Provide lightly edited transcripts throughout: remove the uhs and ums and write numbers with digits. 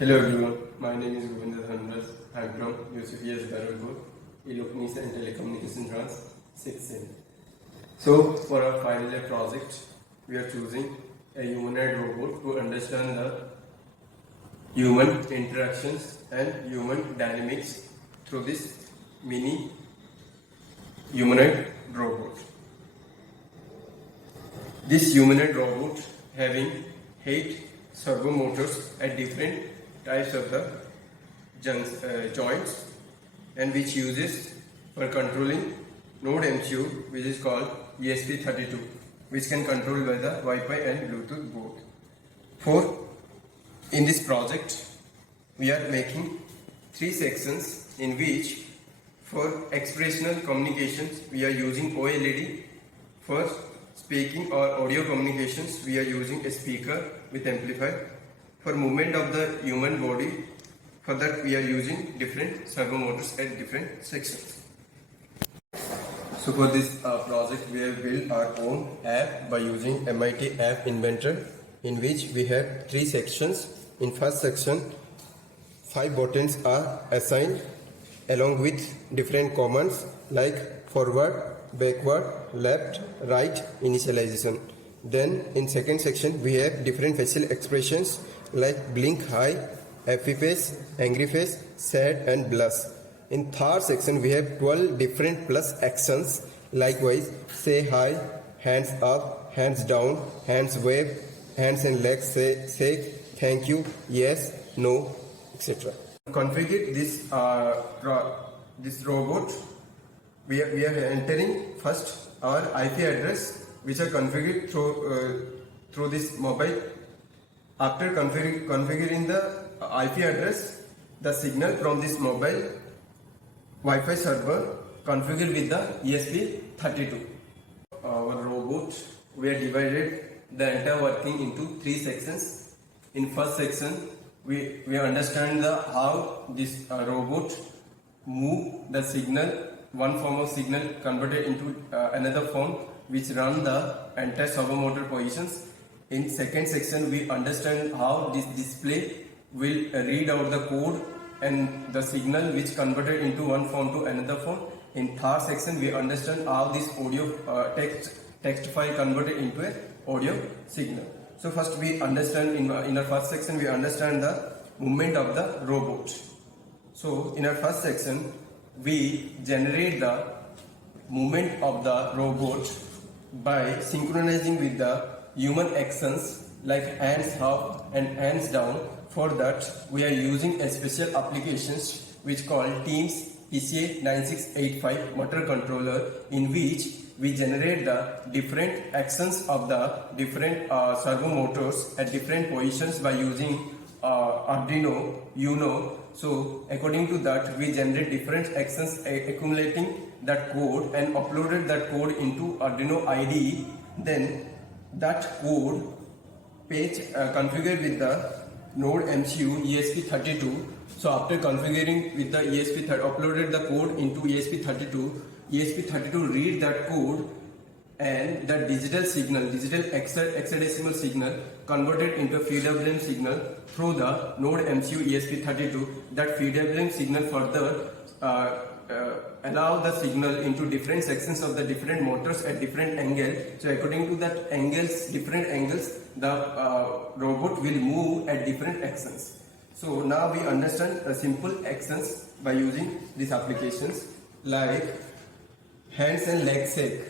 Hello everyone, my name is I am from Ucpes Berhampur, Electronics and Telecommunication Branch 6th. So for our final year project, we are choosing a humanoid robot to understand the human interactions and human dynamics through this mini humanoid robot. This humanoid robot having 8 servomotors at different types of the joints, and which uses for controlling node MCU, which is called ESP32, which can control by the Wi-Fi and Bluetooth both. In this project we are making 3 sections, in which for expressional communications we are using OLED. For speaking or audio communications we are using a speaker with amplifier. For movement of the human body, for that we are using different servomotors at different sections. So for this project we have built our own app by using MIT app inventor, in which we have 3 sections. In first section 5 buttons are assigned along with different commands like forward, backward, left, right, initialization. Then in second section we have different facial expressions like blink high, happy face, angry face, sad and blush. In third section we have 12 different plus actions, likewise say hi, hands up, hands down, hands wave, hands and legs say thank you, yes, no, etc. Configure this robot. We are entering first our IP address, which are configured through this mobile. After configuring the IP address, the signal from this mobile Wi-Fi server configured with the ESP32. Our robot, we are divided the entire working into 3 sections. In first section, we understand how this robot move the signal, one form of signal converted into another form, which run the entire servomotor positions. In second section we understand how this display will read out the code and the signal which converted into one form to another form. In third section we understand how this audio text file converted into a audio signal. So first we understand in our first section we understand the movement of the robot. So in our first section we generate the movement of the robot by synchronizing with the human actions like hands up and hands down. For that we are using a special applications which called Teams PCA 9685 motor controller, in which we generate the different actions of the different servomotors at different positions by using Arduino Uno. So according to that we generate different actions accumulating that code and uploaded that code into Arduino IDE. Then that code page configured with the node MCU ESP32. So after configuring with the uploaded the code into ESP32 read that code, and that digital hexadecimal signal converted into a PWM signal through the node MCU ESP32. That PWM signal further allow the signal into different sections of the different motors at different angles. So according to that different angles, the robot will move at different actions. So now we understand the simple actions by using these applications like hands and legs shake.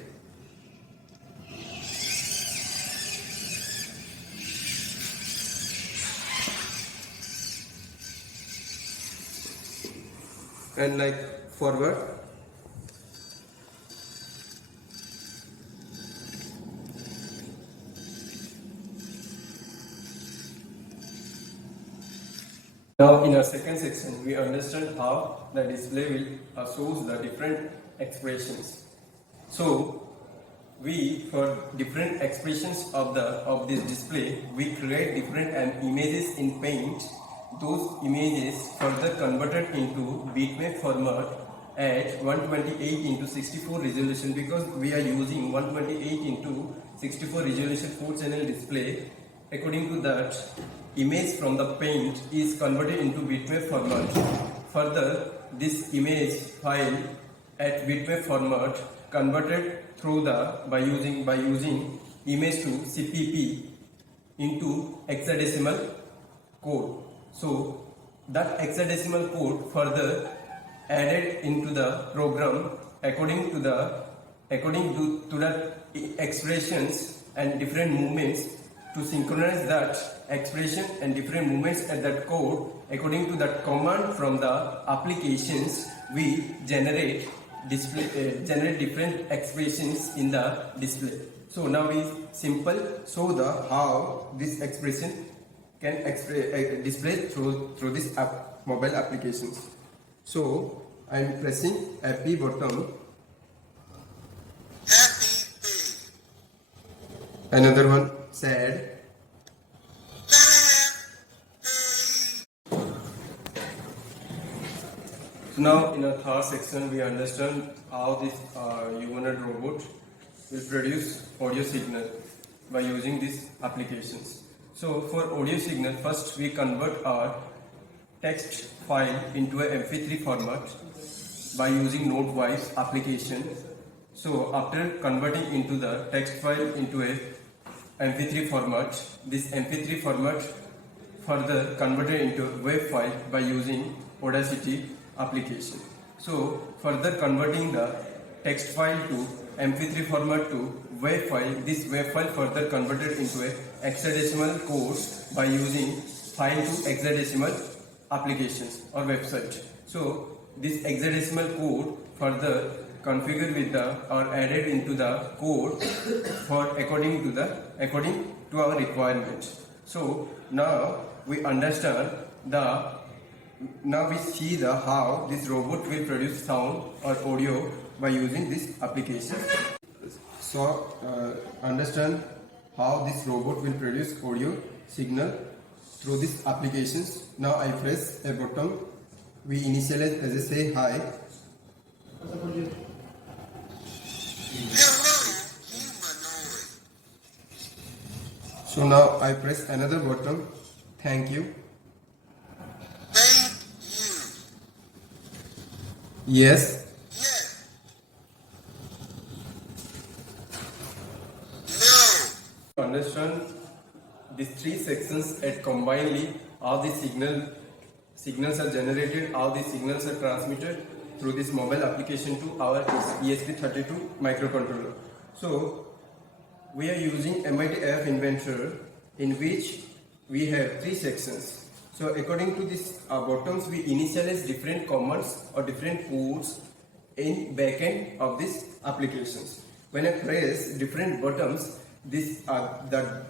And like forward, now in our second section we understand how the display will shows the different expressions. So we, for different expressions of this display, we create different images in Paint. Those images further converted into bitmap format at 128x64 resolution, because we are using 128x64 resolution 4-channel display. According to that, image from the paint is converted into bitmap format. Further, this image file at bitmap format converted through the by using image to CPP into hexadecimal code. So that hexadecimal code further added into the program according to the expressions and different movements to synchronize that expression and different movements at that code according to that command from the applications. We generate different expressions in the display. So now we simple show the how this expression can display through this mobile applications. So I am pressing happy button. Another one sad. So now in our third section we understand how this humanoid robot will produce audio signal by using these applications. So for audio signal, first we convert our text file into a MP3 format by using Node-wise application. So after converting into the text file into a MP3 format, this MP3 format further converted into WAV file by using Audacity application. So further converting the text file to MP3 format to WAV file, this WAV file further converted into a hexadecimal code by using file to hexadecimal applications or website. So this hexadecimal code further configured with the or added into the code for according to our requirement. So now we understand now we see the how this robot will produce sound or audio by using this application. So understand how this robot will produce audio signal through these applications. Now I press a button. We initialize as I say hi. So now I press another button. Thank you. Yes. No. Understand these three sections at combinedly how the signals are generated, how the signals are transmitted through this mobile application to our ESP32 microcontroller. So we are using MIT-AF inventor in which we have three sections. So according to these buttons, we initialize different commands or different codes in backend of these applications. When I press different buttons, the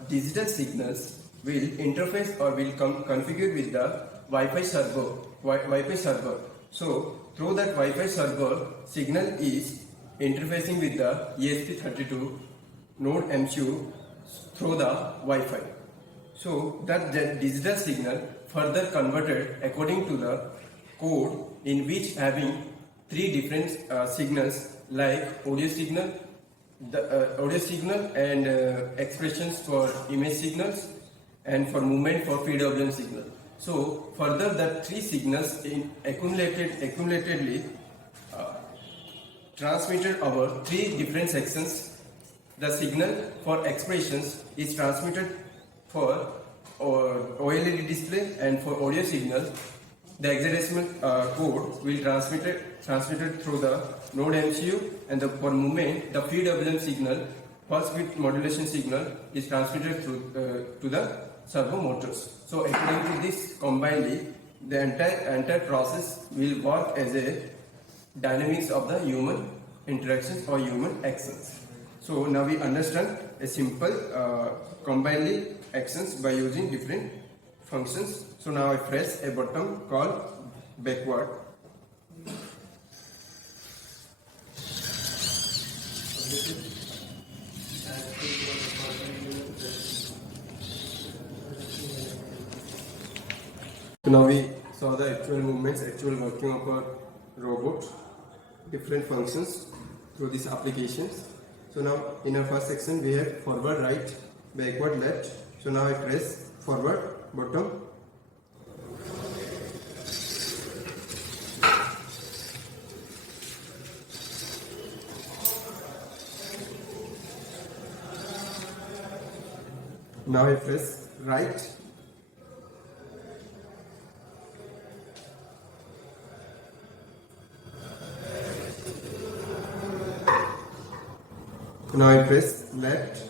digital signals will interface or will configure with the Wi-Fi server. So through that Wi-Fi server, signal is interfacing with the ESP32 node MCU through the Wi-Fi. So that digital signal further converted according to the code in which having three different signals like audio signal, and expressions for image signals, and for movement for PWM signal. So further that three signals accumulatedly transmitted over three different sections. The signal for expressions is transmitted for OLED display, and for audio signal the hexadecimal code will transmitted through the node MCU, and for movement the PWM signal, pulse width modulation signal, is transmitted through to the servomotors. So according to this combinedly, the entire process will work as a dynamics of the human interactions or human actions. So now we understand a simple combinedly actions by using different functions. So now I press a button called backward. So now we saw the actual movements, actual working of our robot, different functions through these applications. So now in our first section we have forward, right, backward, left. So now I press forward. bottom. Now I press right. Now I press left.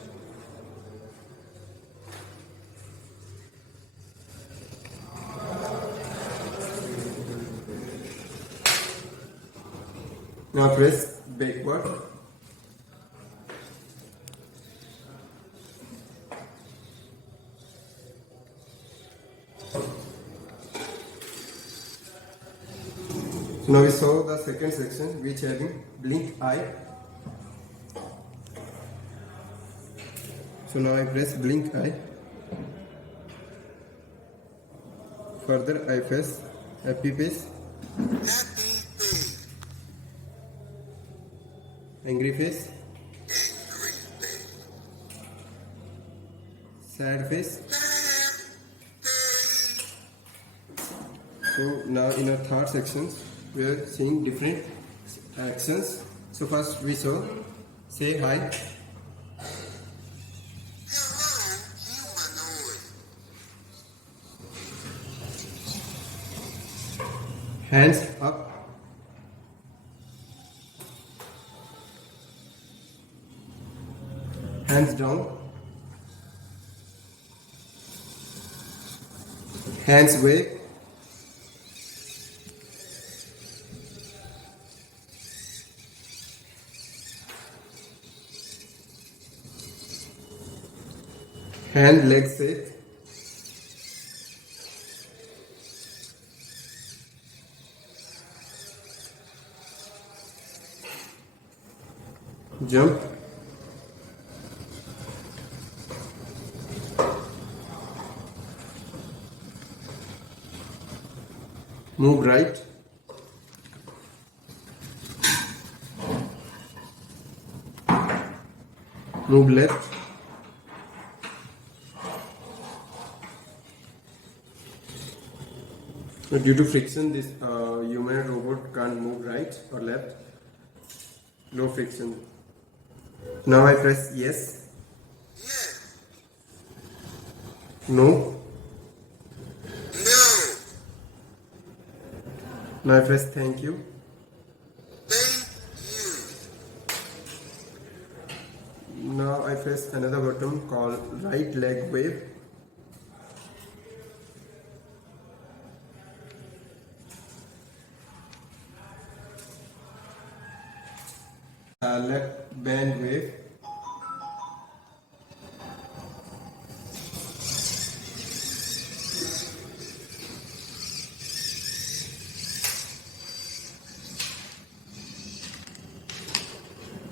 Now press backward. Now we saw the second section which having blink eye. So now I press blink eye. Further I press happy face, angry face, sad face. So now in our third section we are seeing different actions. So first we saw say hi. Hands up. Hands down. Hands wave. Hand leg shake. Jump. Move right. Move left. Due to friction, this humanoid robot can't move right or left. No friction. Now I press yes. Yes. No. No. Now I press thank you. Thank you. Now I press another button called right leg wave. Left band wave.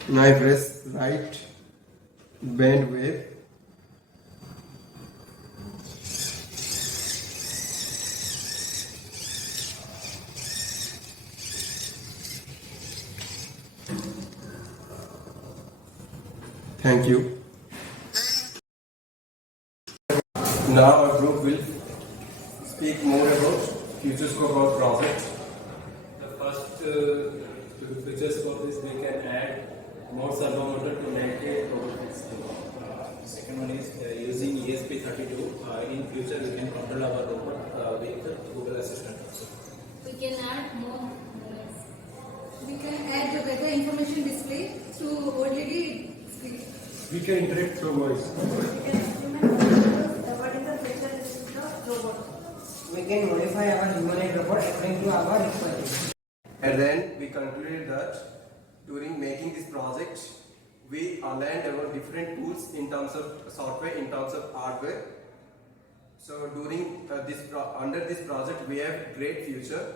Now I press right band wave. Thank you. Now our group will speak more about future scope of project. The first feature scope is we can add more servomotor to maintain robotics. Second one is using ESP32. In future, we can control our robot with Google Assistant also. We can add more. We can add the weather information display through OLED screen. We can interact through voice. We can implement what is the feature of the robot. We can modify our humanoid robot according to our requirements. And then we concluded that during making this project, we aligned our different tools in terms of software, in terms of hardware. So during under this project, we have great future.